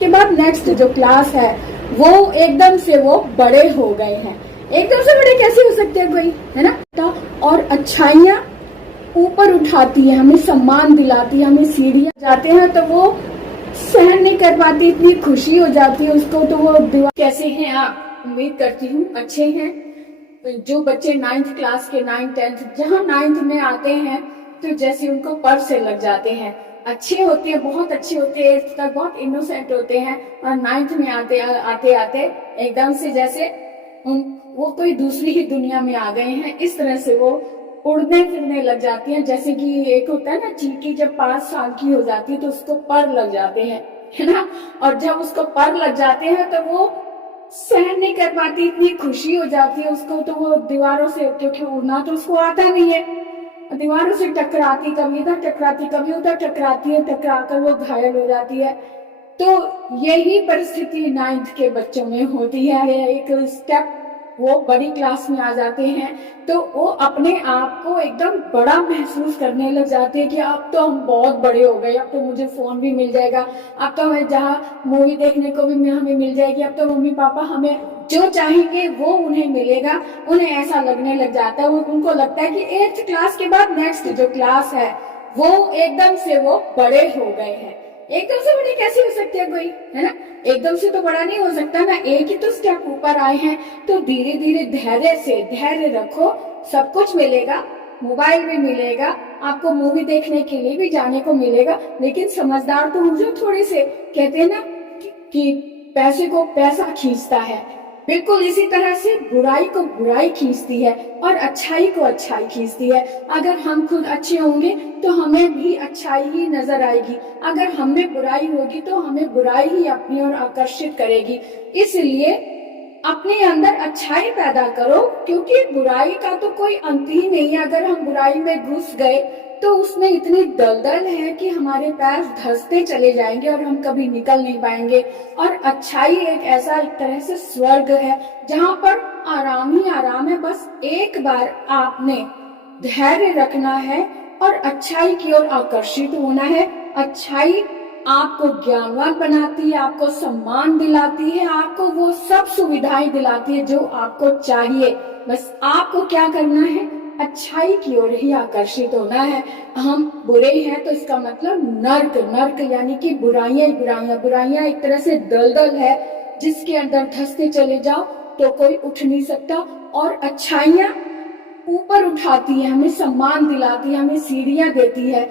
के बाद नेक्स्ट जो क्लास है वो एकदम से वो बड़े हो गए हैं। एकदम से बड़े कैसे हो सकते हैं कोई, है ना। और अच्छाइयाँ ऊपर उठाती है, हमें सम्मान दिलाती है, हमें सीढ़ियाँ जाते हैं तो वो सहन नहीं कर पाती, इतनी खुशी हो जाती है उसको, तो वो दीवार। कैसे हैं आप? उम्मीद करती हूँ अच्छे हैं। जो बच्चे 9th क्लास के 9th 10th जहाँ 9th में आते हैं तो जैसे उनको पर से लग जाते हैं, अच्छे होते हैं, बहुत अच्छे होते हैं, 8th तक बहुत इनोसेंट होते हैं, और 9th में आते आते आते एकदम से जैसे वो कोई दूसरी ही दुनिया में आ गए हैं। इस तरह से वो उड़ने फिरने लग जाती हैं। जैसे कि एक होता है ना, चींटी जब 5 साल की हो जाती है तो उसको पर लग जाते हैं, है ना। और जब उसको पर लग जाते हैं तो वो सहन नहीं कर पाती, इतनी खुशी हो जाती है उसको, तो वो दीवारों से, क्योंकि उड़ना तो उसको आता नहीं है, दीवारों से टकराती, कभी इधर टकराती कभी उधर टकराती है, टकराकर वो घायल हो जाती है। तो यही परिस्थिति 9th के बच्चों में होती है। एक स्टेप वो बड़ी क्लास में आ जाते हैं तो वो अपने आप को एकदम बड़ा महसूस करने लग जाते हैं कि अब तो हम बहुत बड़े हो गए, अब तो मुझे फोन भी मिल जाएगा, अब तो हमें जहाँ मूवी देखने को भी हमें मिल जाएगी, अब तो मम्मी पापा हमें जो चाहेंगे वो उन्हें मिलेगा। उन्हें ऐसा लगने लग जाता है, उनको लगता है कि 8th क्लास के बाद नेक्स्ट जो क्लास है वो एकदम से वो बड़े हो गए हैं। एकदम से बड़े कैसे हो सकते हैं कोई, है ना। एकदम से तो बड़ा नहीं हो सकता ना, एक ही तो स्टेप ऊपर आए हैं। तो धीरे धीरे धैर्य से, धैर्य रखो, सब कुछ मिलेगा, मोबाइल भी मिलेगा, आपको मूवी देखने के लिए भी जाने को मिलेगा, लेकिन समझदार तो हो जाओ थोड़े से। कहते हैं ना कि पैसे को पैसा खींचता है, बिल्कुल इसी तरह से बुराई को बुराई खींचती है और अच्छाई को अच्छाई खींचती है। अगर हम खुद अच्छे होंगे तो हमें भी अच्छाई ही नजर आएगी, अगर हम में बुराई होगी तो हमें बुराई ही अपनी ओर आकर्षित करेगी। इसलिए अपने अंदर अच्छाई पैदा करो, क्योंकि बुराई का तो कोई अंत ही नहीं है। अगर हम बुराई में घुस गए तो उसमें इतनी दलदल है कि हमारे पैर धंसते चले जाएंगे और हम कभी निकल नहीं पाएंगे। और अच्छाई एक ऐसा, एक तरह से स्वर्ग है जहाँ पर आराम ही आराम है। बस एक बार आपने धैर्य रखना है और अच्छाई की ओर आकर्षित होना है। अच्छाई आपको ज्ञानवान बनाती है, आपको सम्मान दिलाती है, आपको वो सब सुविधाएं दिलाती है जो आपको चाहिए। बस आपको क्या करना है, अच्छाई की ओर ही आकर्षित होना है। हम बुरे हैं तो इसका मतलब नर्क, नर्क यानी कि बुराइयां बुराइयां बुराइयां एक तरह से दलदल है जिसके अंदर धंसते चले जाओ तो कोई उठ नहीं सकता। और अच्छाइयां ऊपर उठाती है, हमें सम्मान दिलाती है, हमें सीढ़ियां देती है,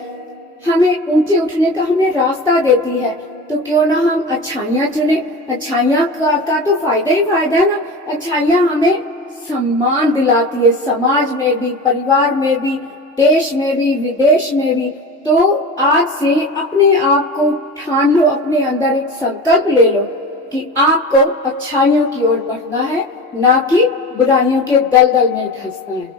हमें ऊंचे उठने का हमें रास्ता देती है। तो क्यों ना हम अच्छाइयां चुने। अच्छाइयां का तो फायदा ही फायदा है ना। अच्छाइयां हमें सम्मान दिलाती है, समाज में भी, परिवार में भी, देश में भी, विदेश में भी। तो आज से अपने आप को ठान लो, अपने अंदर एक संकल्प ले लो कि आपको अच्छाइयों की ओर बढ़ना है, ना कि बुराइयों के दलदल में धंसना है।